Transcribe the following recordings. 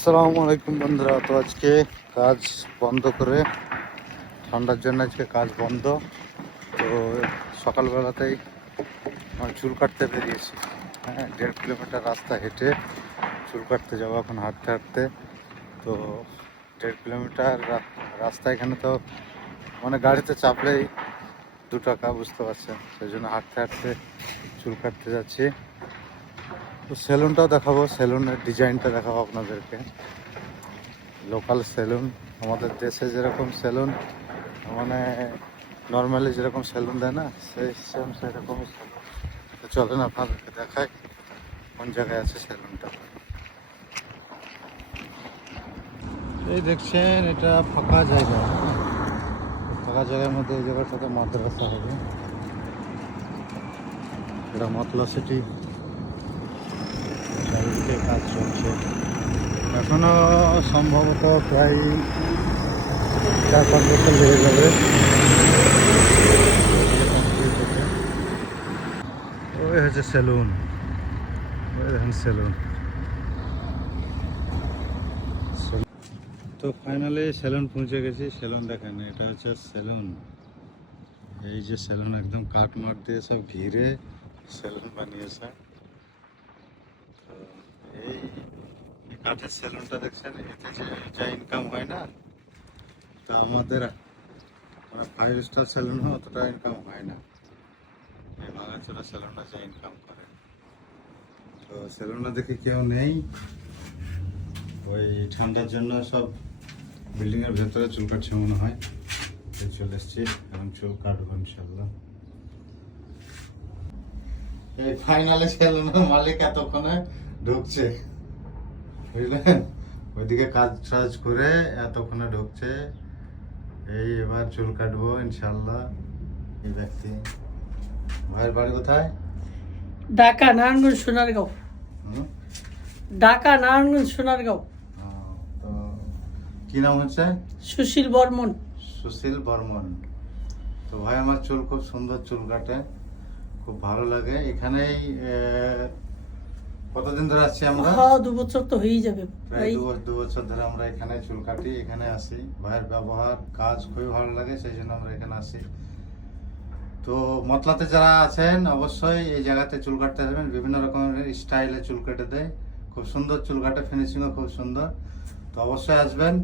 আসসালামু আলাইকুম বন্ধুরা। তো আজকে কাজ বন্ধ করে, ঠান্ডার জন্য আজকে কাজ বন্ধ। তো সকালবেলাতেই আমার চুল কাটতে বেরিয়েছি। হ্যাঁ দেড় কিলোমিটার রাস্তা হেঁটে চুল কাটতে যাব এখন হাঁটতে হাঁটতে। তো দেড় কিলোমিটার রাস্তা এখানে তো মানে গাড়িতে চাপলেই দু টাকা, বুঝতে পারছেন। সেই জন্য হাঁটতে হাঁটতে চুল কাটতে যাচ্ছি। তো সেলুনটাও দেখাবো, সেলুনের ডিজাইনটা দেখাবো আপনাদেরকে। লোকাল সেলুন, আমাদের দেশে যেরকম সেলুন মানে নর্মালি যেরকম সেলুন দেয় না, সেই সেম সেরকমই সেলুন। তো চলেন আপনাদেরকে দেখাই কোন জায়গায় আছে সেলুনটা। এই দেখছেন, এটা ফাঁকা জায়গা। ফাঁকা জায়গার মধ্যে এই জায়গাটাতে মাদ্রাসা হবে। এটা মতলা সিটি কাজ চলছে এখনও সম্ভবত প্রায় চার পাঁচ বছর লেগে যাবে। complete হতে। ওই হচ্ছে সেলুন ওই দেখেন সেলুন তো ফাইনালি সেলুন পৌঁছে গেছি। সেলুন দেখেন, এটা হচ্ছে সেলুন এই যে সেলুন একদম কাঠ মাঠ দিয়ে সব ঘিরে সেলুন বানিয়েছে তো এই এই কাঠের সেলুনটা দেখছেন? এতে যে ইনকাম হয় না, তা আমাদের ফাইভ স্টার সেলুন অতটা ইনকাম হয় না। এই ভাঙাচোরা সেলুনটা যা ইনকাম করে। তো সেলুনটা দেখে কেউ নেই। ওই ঠান্ডার জন্য সব বিল্ডিংয়ের ভেতরে চুল কাটছে মনে হয়। চলে এসছি, এখন চুল কাটবো ইনশাল্লাহ এই ফাইনালে সেলুনের মালিক এতক্ষণে ঢুকছে। বুঝলেন? ওইদিকে কাজ টাজ করে এতক্ষণে ঢুকছে। এই এবার চুল কাটবো ইনশাল্লাহ এই ব্যক্তি ভাইয়ের বাড়ি কোথায়? ঢাকা নারায়ণগঞ্জ সোনারগাঁও? ঢাকা নারায়ণগঞ্জ সোনারগাঁও। তো কি নাম হচ্ছে? সুশীল বর্মন। সুশীল বর্মন। তো ভাই আমার চুল খুব সুন্দর চুল কাটে। খুব ভালো লাগে। এখানেই কতদিন ধরে আসছি আমরা? হ্যাঁ দু বছর তো হয়েই যাবে। প্রায় দু বছর- দু বছর ধরে আমরা এখানে চুল কাটি এখানে আসি ভাইয়ের ব্যবহার কাজ খুবই ভালো লাগে সেই জন্য আমরা এখানে আসি তো মতলাতে যারা আছেন অবশ্যই এই জায়গাতে চুল কাটতে আসবেন বিভিন্ন রকমের স্টাইলে চুল কেটে দেয়। খুব সুন্দর চুল কাটে ফিনিশিংও খুব সুন্দর। তো অবশ্যই আসবেন।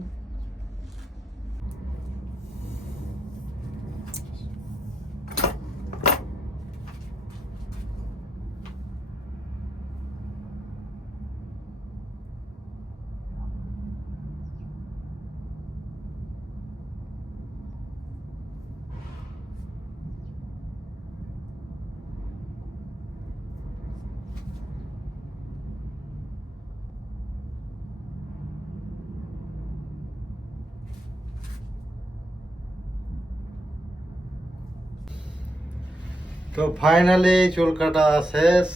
তো ফাইনালি চুল কাটা শেষ।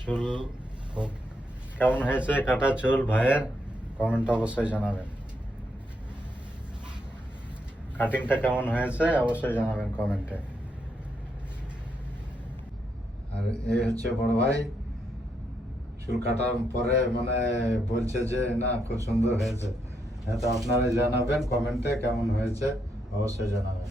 চুল কেমন হয়েছে? কাটা চুল ভাইয়ের? কমেন্ট অবশ্যই জানাবেন। কাটিংটা কেমন হয়েছে? অবশ্যই জানাবেন কমেন্টে আর এই হচ্ছে বড় ভাই। চুল কাটার পরে মানে বলছে যে, না, খুব সুন্দর হয়েছে। হ্যাঁ তো আপনারা জানাবেন কমেন্টে কেমন হয়েছে? অবশ্যই জানাবেন।